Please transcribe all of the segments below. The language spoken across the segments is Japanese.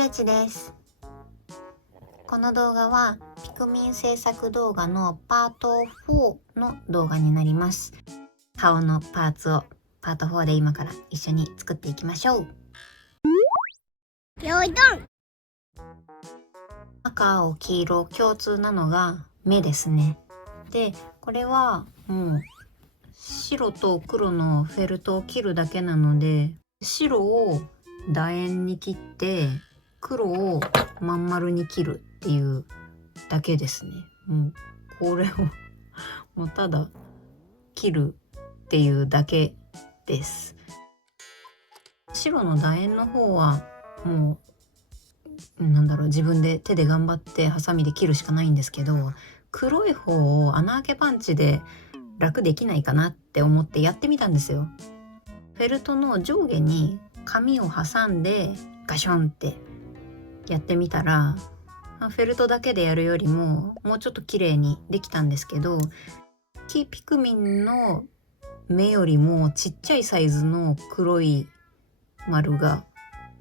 りゅうちです。この動画はピクミン制作動画のパート4の動画になります。顔のパーツをパート4で今から一緒に作っていきましょう。よいどん。赤、青、黄色共通なのが目ですね。で、これはもう白と黒のフェルトを切るだけなので、白を楕円に切って黒をまん丸に切るっていうだけですね。これをもうただ切るっていうだけです。白の楕円の方はもう自分で手で頑張ってハサミで切るしかないんですけど、黒い方を穴あけパンチで楽できないかなって思ってやってみたんですよ。フェルトの上下に紙を挟んでガションってやってみたら、フェルトだけでやるよりももうちょっと綺麗にできたんですけど、ピクミンの目よりもちっちゃいサイズの黒い丸が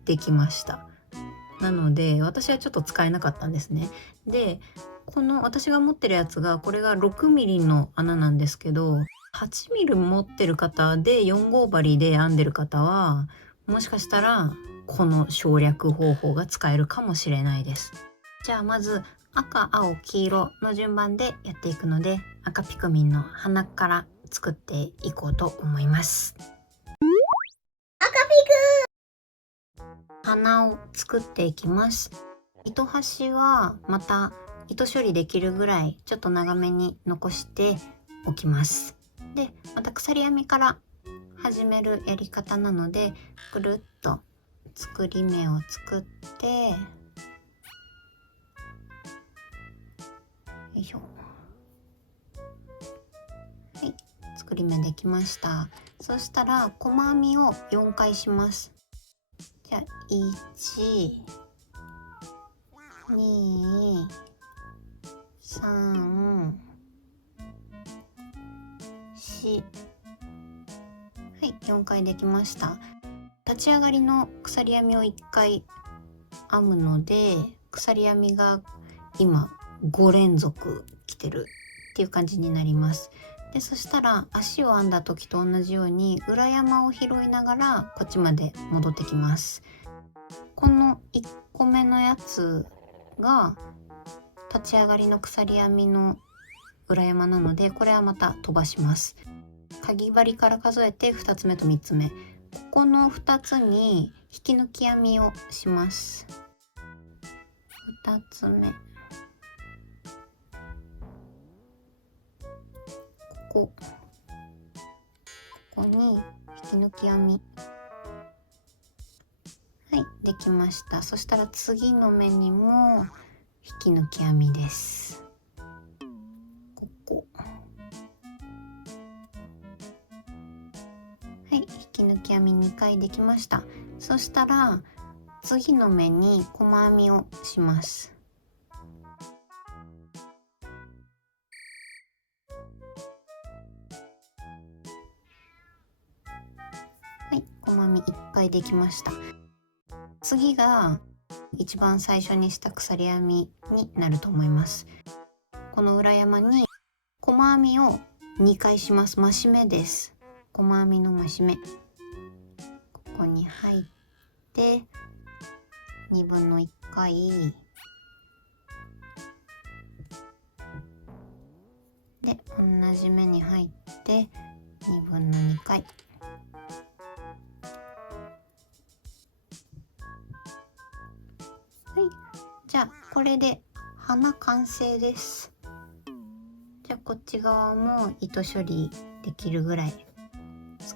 できました。なので私はちょっと使えなかったんですね。で、この私が持ってるやつがこれが6ミリの穴なんですけど、8ミリ持ってる方で4号針で編んでる方はもしかしたらこの省略方法が使えるかもしれないです。じゃあまず赤、青、黄色の順番でやっていくので、赤ピクミンの鼻から作っていこうと思います。赤鼻を作っていきます。糸端はまた糸処理できるぐらいちょっと長めに残しておきます。で、また鎖編みから始めるやり方なので、ぐるっと作り目を作って、よいしょ。はい、作り目できました。そしたら細編みを4回します。じゃあ1、2、3、4、はい、4回できました。立ち上がりの鎖編みを1回編むので、鎖編みが今5連続来てるっていう感じになります。で、そしたら足を編んだ時と同じように裏山を拾いながらこっちまで戻ってきます。この1個目のやつが立ち上がりの鎖編みの裏山なので、これはまた飛ばします。かぎ針から数えて2つ目と3つ目、ここの2つに引き抜き編みをします。2つ目、ここに引き抜き編み、はい、できました。そしたら次の目にも引き抜き編みです。ここ、はい、引き抜き編み2回できました。そしたら次の目に細編みをします。はい、細編み1回できました。次が一番最初にした鎖編みになると思います。この裏山に細編みを2回します。増し目です。細編みの増し目、ここに入って2分の1回で、同じ目に入って2分の2回、はい、じゃあこれで花完成です。じゃあこっち側も糸処理できるぐらい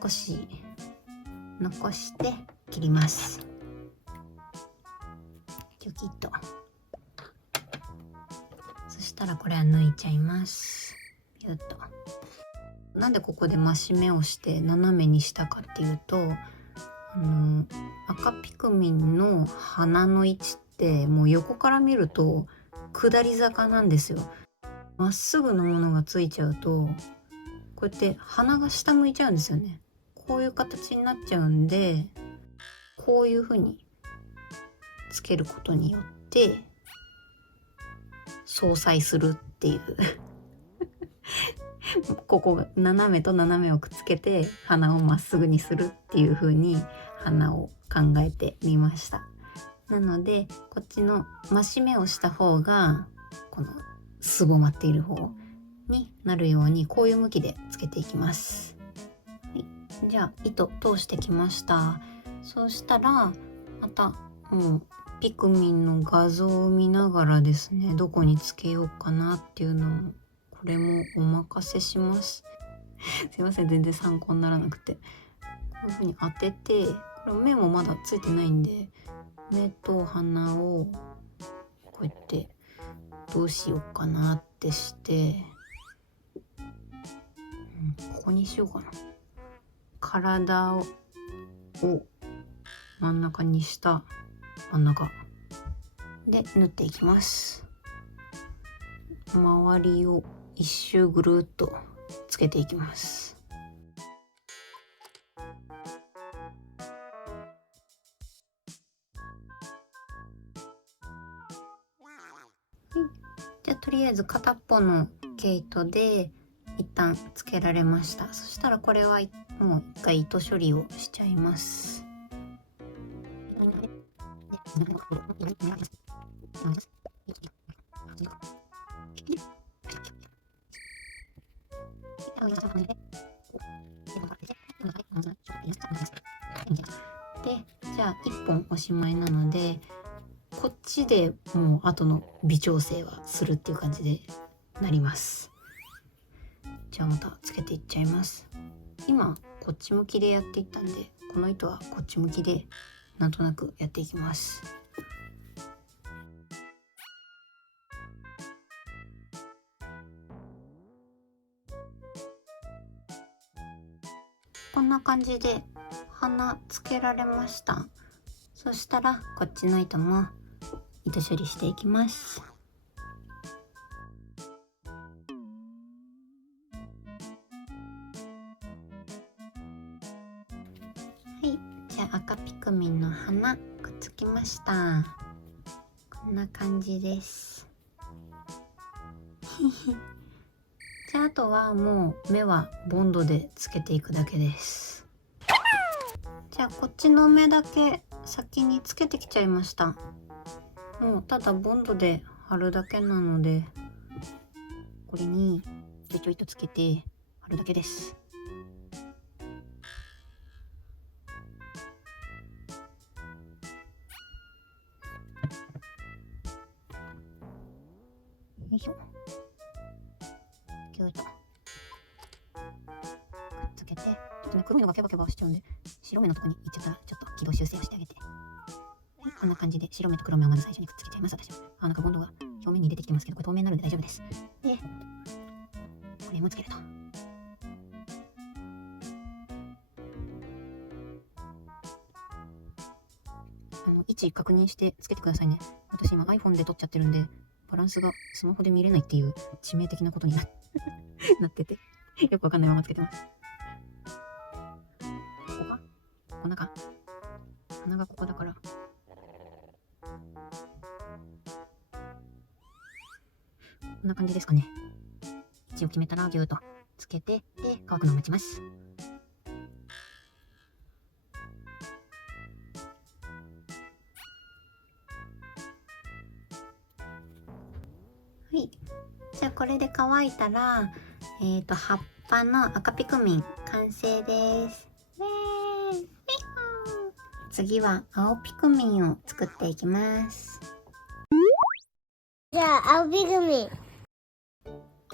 少し残して切ります。チョキッと。そしたらこれは抜いちゃいます。ピュッと。なんでここで増し目をして斜めにしたかっていうと、赤ピクミンの鼻の位置ってもう横から見ると下り坂なんですよ。まっすぐのものがついちゃうとこうやって鼻が下向いちゃうんですよね。こういう形になっちゃうんで、こういう風につけることによって相殺するっていうここが斜めと斜めをくっつけて鼻をまっすぐにするっていう風に鼻を考えてみました。なのでこっちの増し目をした方がこのすぼまっている方になるようにこういう向きでつけていきます。はい、じゃあ糸通してきました。そうしたらまたもうピクミンの画像を見ながらですね、どこにつけようかなっていうのをこれもお任せしますすいません、全然参考にならなくて。こういう風に当てて、これ目もまだついてないんで目と鼻をこうやってどうしようかなってして、ここにしようかな。体を真ん中にした真ん中で縫っていきます。周りを一周ぐるっとつけていきます。じゃあとりあえず片っぽの毛糸で一旦つけられました。そしたらこれはもう一回糸処理をしちゃいます。で、じゃあ1本おしまいなのでこっちでもう後の微調整はするっていう感じでなります。じゃあまたつけていっちゃいます。今こっち向きでやっていったんでこの糸はこっち向きでなんとなくやっていきます。こんな感じで鼻つけられました。そしたらこっちの糸も糸処理していきます。はい、じゃあ赤ピクミンの花くっつきました。こんな感じですじゃああとはもう目はボンドでつけていくだけです。じゃあこっちの目だけ先につけてきちゃいました。もうただボンドで貼るだけなのでこれにちょいちょいとつけて貼るだけです。よいしょ。キューッとくっつけて、ちょっとね黒いのがケバケバしちゃうんで白目のとこに行っちゃったらちょっと軌道修正をしてあげて、はい、こんな感じで白目と黒目をまず最初にくっつけちゃいます。私はなんかボンドが表面に出てきてますけどこれ透明になるんで大丈夫です。でこれもつけると、位置確認してつけてくださいね。私今 iPhone で撮っちゃってるんでバランスがスマホで見れないっていう致命的なことになっててよくわかんないままつけてます。ここかこんなか鼻がここだからこんな感じですかね。位置を決めたらギューッとつけてで乾くのを待ちます。はい、じゃあこれで乾いたら葉っぱの赤ピクミン完成です。次は青ピクミンを作っていきます。じゃあ、青ピグミン。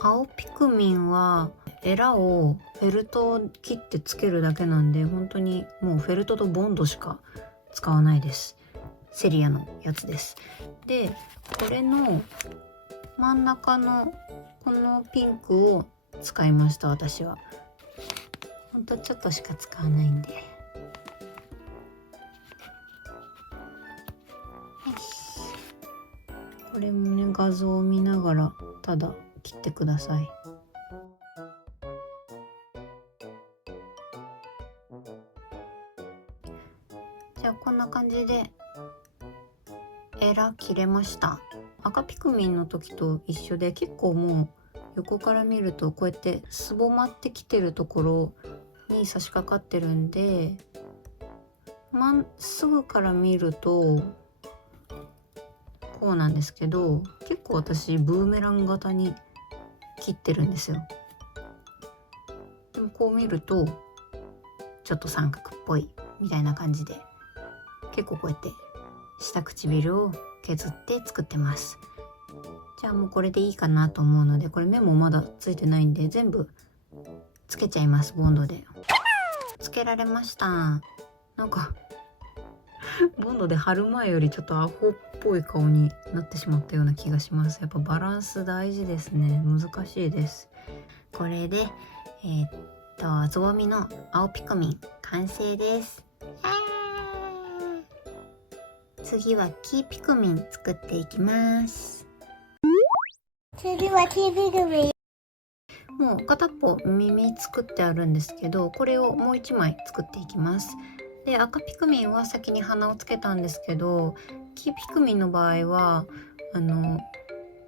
青ピクミンはエラをフェルトを切ってつけるだけなんで本当にもうフェルトとボンドしか使わないです。セリアのやつです。でこれの真ん中のこのピンクを使いました。私はほんとちょっとしか使わないんで、よし。これもね画像を見ながらただ切ってください。じゃあこんな感じでエラ切れました。赤ピクミンの時と一緒で、結構もう横から見るとこうやってすぼまってきてるところに差し掛かってるんで、まっすぐから見るとこうなんですけど、結構私ブーメラン型に切ってるんですよ。でもこう見るとちょっと三角っぽいみたいな感じで、結構こうやって下唇を削って作ってます。じゃあもうこれでいいかなと思うので、これ目もまだついてないんで全部つけちゃいます。ボンドでつけられました。なんかボンドで貼る前よりちょっとアホっぽい顔になってしまったような気がします。やっぱバランス大事ですね。難しいです。これでつぼみの青ピクミン完成です。次はキーピクミン作っていきます。次はキーピクミン。もう片っぽ耳作ってあるんですけど、これをもう一枚作っていきます。で、赤ピクミンは先に鼻をつけたんですけど、キーピクミンの場合は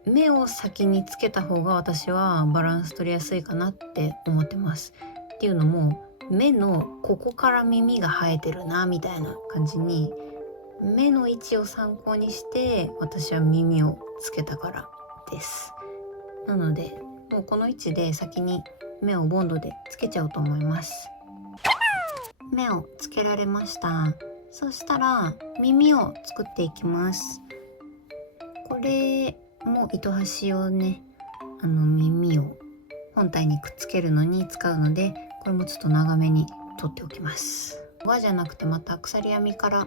目を先につけた方が私はバランス取りやすいかなって思ってます。っていうのも、目のここから耳が生えてるなみたいな感じに、目の位置を参考にして私は耳をつけたからです。なのでもうこの位置で先に目をボンドでつけちゃおうと思います。目をつけられました。そしたら耳を作っていきます。これも糸端をね、耳を本体にくっつけるのに使うので、これもちょっと長めに取っておきます。輪じゃなくてまた鎖編みから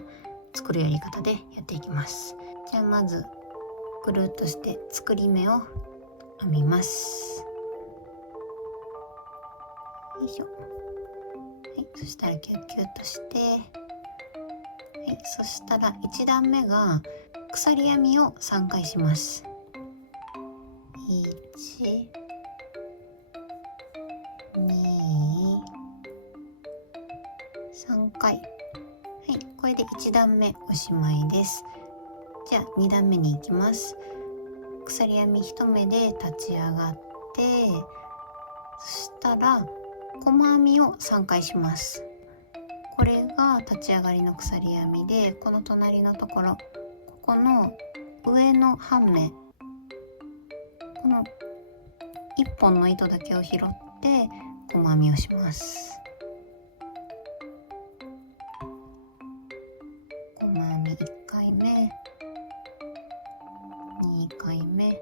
作るやり方でやっていきます。じゃあまずぐるっとして作り目を編みます。よいしょ。はい、そしたらキュッキュッとして、はい、そしたら1段目が鎖編みを3回します。1、2、3回。はい、これで1段目おしまいです。じゃあ2段目に行きます。鎖編み1目で立ち上がって、そしたら細編みを3回します。これが立ち上がりの鎖編みで、この隣のところ、ここの上の半目、この1本の糸だけを拾って細編みをします。細編み1回目、2回目、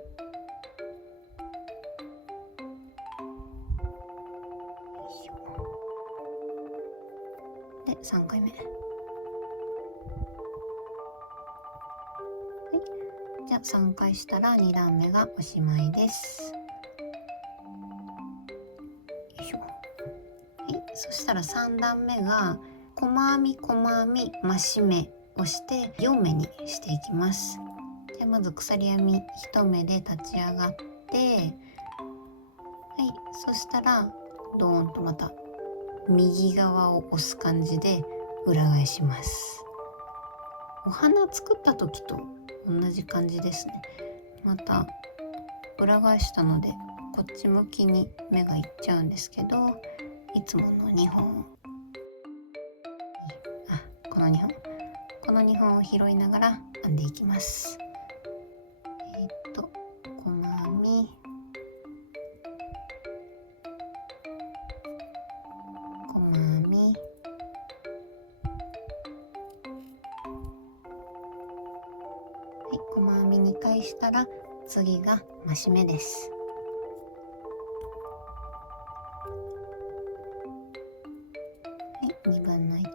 で3回目。はい、じゃあ3回したら2段目がおしまいです。よいしょ。はい、そしたら3段目が細編み細編み増し目をして4目にしていきます。じゃあまず鎖編み1目で立ち上がって、はい、そしたらドーンとまた右側を押す感じで裏返します。お花作った時と同じ感じですね。また裏返したのでこっち向きに目がいっちゃうんですけど、いつもの2本、この2本を拾いながら編んでいきます。細編み、細編み、はい、細編み2回したら次が増し目です。はい、2分の1、も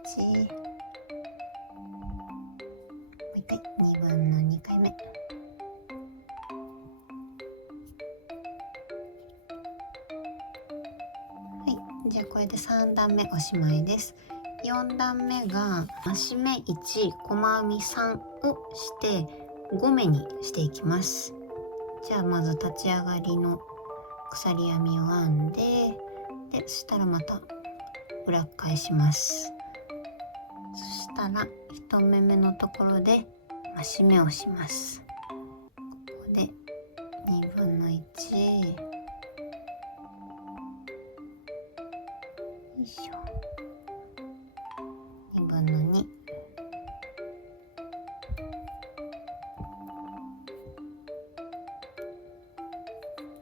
う一回2分の2回目。はい、じゃあこれで3段目おしまいです。4段目が増し目1、細編み3をして5目にしていきます。じゃあまず立ち上がりの鎖編みを編んで、そしたらまた裏返します。そしたら1目目のところで増し目をします。ここで2分の1、よいしょ、2分の2、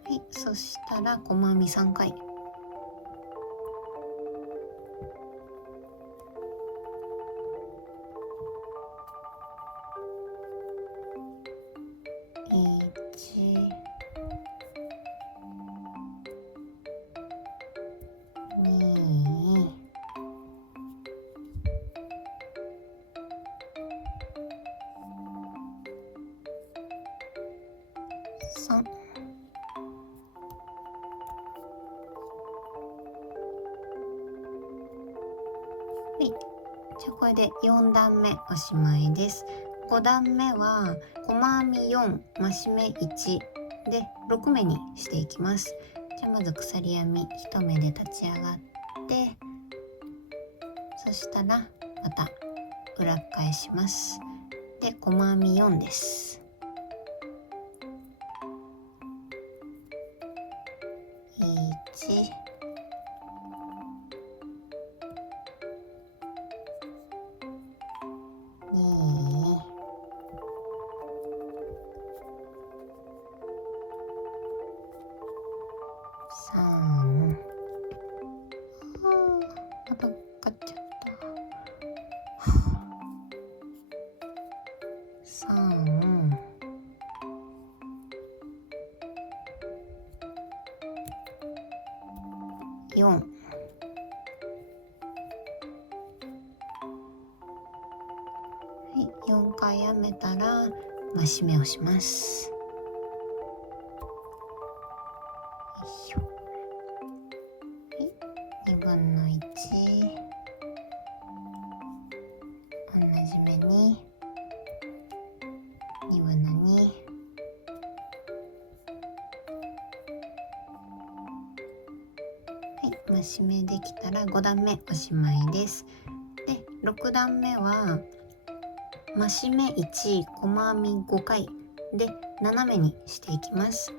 はい、そしたら細編み3回。1、2、3。はい、じゃあこれで4段目おしまいです。5段目は細編み4、増し目1で6目にしていきます。じゃあまず鎖編み1目で立ち上がって、そしたらまた裏返します。で細編み4です。1、2、3、またかかっちゃった。3、4、はい、4回編めたら増し目をします。よいしょ、はい、2分の1、同じ目に2分の2、はい、増し目できたら5段目おしまいです。で6段目は増し目1、細編み5回で斜めにしていきます。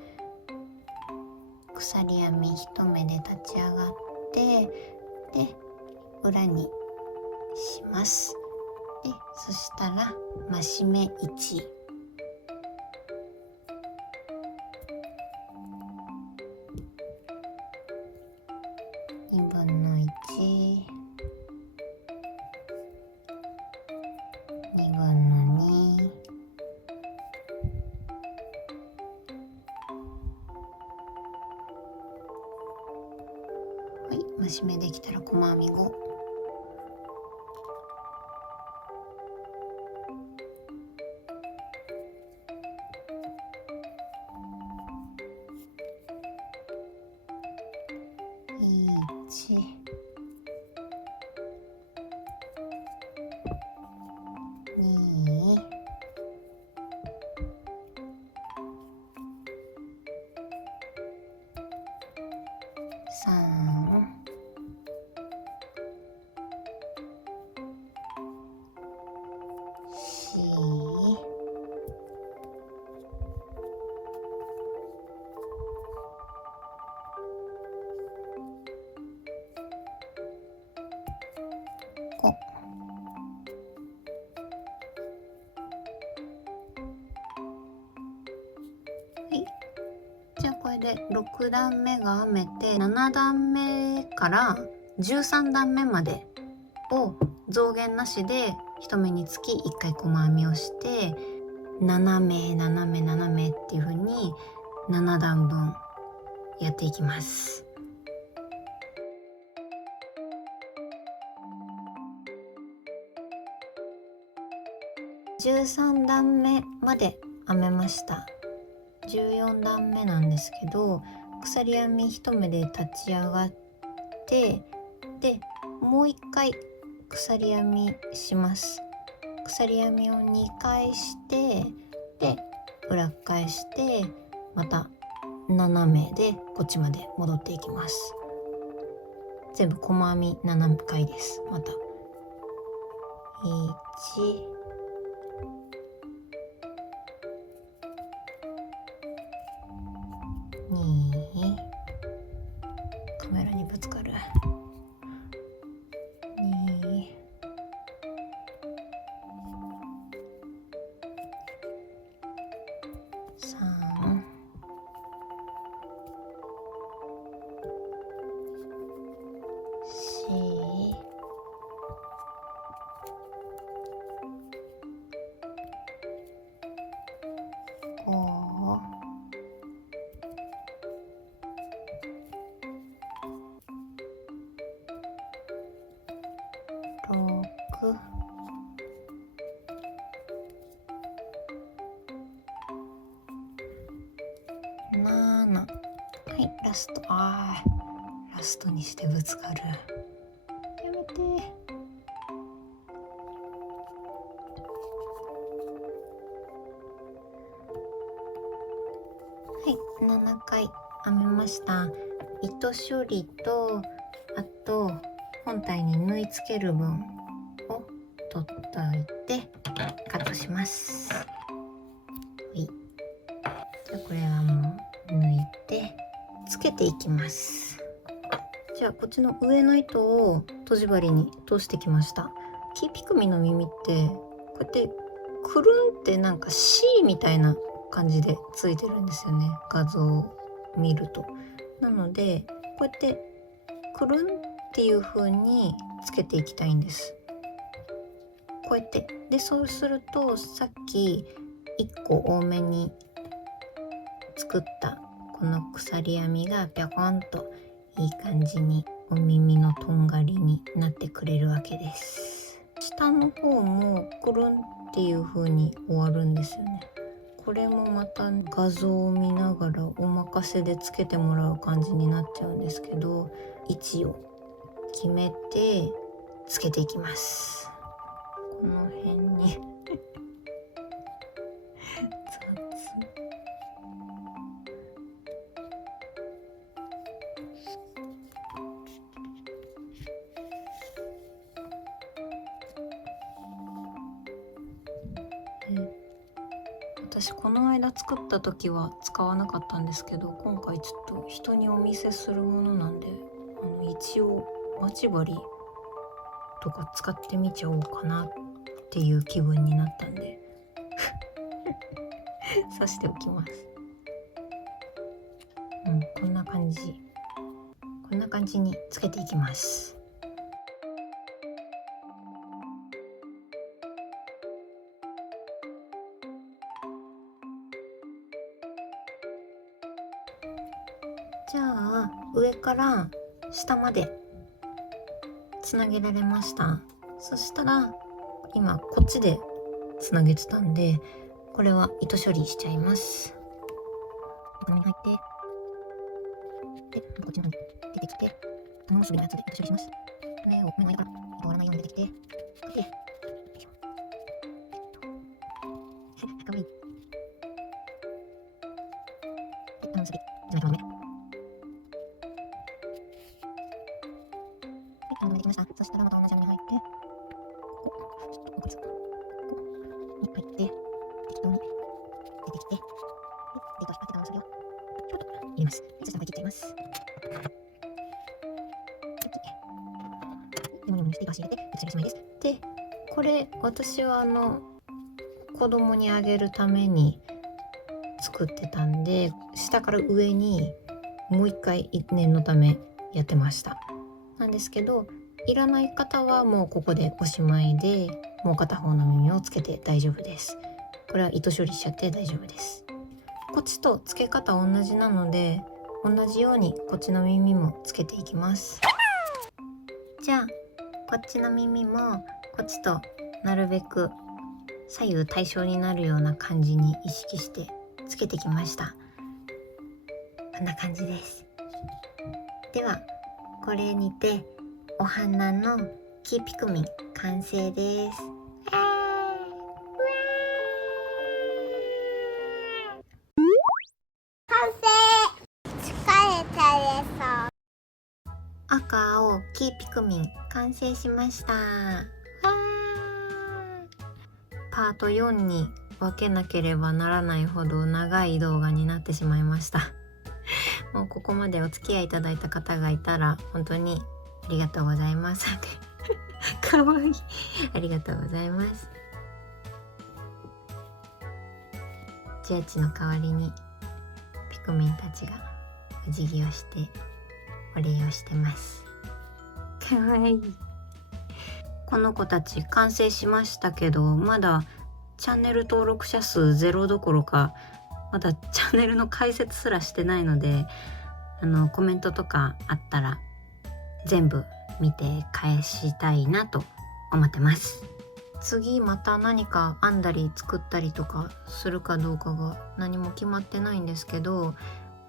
鎖編み1目で立ち上がってで裏にします。でそしたら増し目1、2分の1、2分の2、はい、増し目できたら細編み5、1、2、3、4、5。はい、じゃあこれで6段目が編めて7段目から13段目までを増減なしで1目につき1回細編みをして斜め斜め斜めっていう風に7段分やっていきます。13段目まで編めました。14段目なんですけど鎖編み1目で立ち上がってでもう1回鎖編みします。鎖編みを2回してで裏返してまた斜めでこっちまで戻っていきます。全部細編み7回です。また1、2、カメラにぶつかる。2、3、4、5、6、7。はい、ラスト。ラストにしてぶつかる。やめて。はい、7回編めました。糸処理と、あと本体に縫い付ける分を取っといてカットします。はい、じゃあこれはもう抜いてつけていきます。じゃあこっちの上の糸をとじ針に通してきました。キーピクミンの耳ってこうやってくるんってなんか C みたいな感じでついてるんですよね、画像を見ると。なのでこうやってくるんっていう風につけていきたいんです。こうやってで、そうするとさっき1個多めに作ったこの鎖編みがぴょこんといい感じにお耳のとんがりになってくれるわけです。下の方もくるんっていう風に終わるんですよね。これもまた画像を見ながらお任せでつけてもらう感じになっちゃうんですけど、位置を決めてつけていきます。この辺に私この間作った時は使わなかったんですけど、今回ちょっと人にお見せするものなんで一応待ち針とか使ってみちゃおうかなっていう気分になったんで刺しておきます。こんな感じにつけていきます。じゃあ上から下までつなげられました。そしたら今こっちでつなげてたんで、これは糸処理しちゃいます。このに入ってで、こっちの方に出てきて、玉結びのやつで糸処理します。目の間から糸割らないように出てきて、で、かわいい。で、玉結び、じゃないかの目。玉ができました。そしたらまた同じ穴に入って、ここに入って、適当に出てきて、で、糸を引っ張って玉結びをちょっと入れます。そしたら切っちゃいます。モニモニして糸足入れて糸処理しまいです。で、これ私は子供にあげるために作ってたんで、下から上にもう一回念のためやってました。なんですけど、いらない方はもうここでおしまいで、もう片方の耳をつけて大丈夫です。これは糸処理しちゃって大丈夫です。こっちとつけ方同じなので、同じようにこっちの耳もつけていきます。じゃあこっちの耳もこっちとなるべく左右対称になるような感じに意識してつけてきました。こんな感じです。ではこれにてお花のキーピクミン完成です。完成。疲れたでしょ。赤青キーピクミン完成しました。パート4に分けなければならないほど長い動画になってしまいました。もうここまでお付き合いいただいた方がいたら本当にありがとうございますかわいいありがとうございます。ジュエチの代わりにピクミンたちがお辞儀をしてお礼をしてます。かわいい。この子たち完成しましたけど、まだチャンネル登録者数ゼロどころかまだチャンネルの解説すらしてないので、コメントとかあったら全部見て返したいなと思ってます。次また何か編んだり作ったりとかするかどうかが何も決まってないんですけど、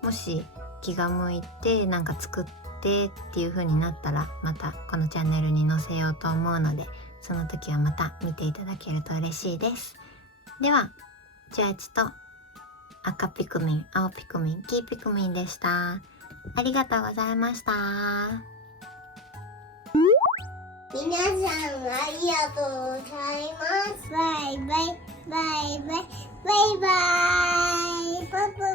もし気が向いてなんか作ってっていう風になったらまたこのチャンネルに載せようと思うので、その時はまた見ていただけると嬉しいです。ではジュエチと赤ピクミン、青ピクミン、黄ピクミンでした。ありがとうございました。皆さんありがとうございます。バイバイバイバイバイバイ。パパ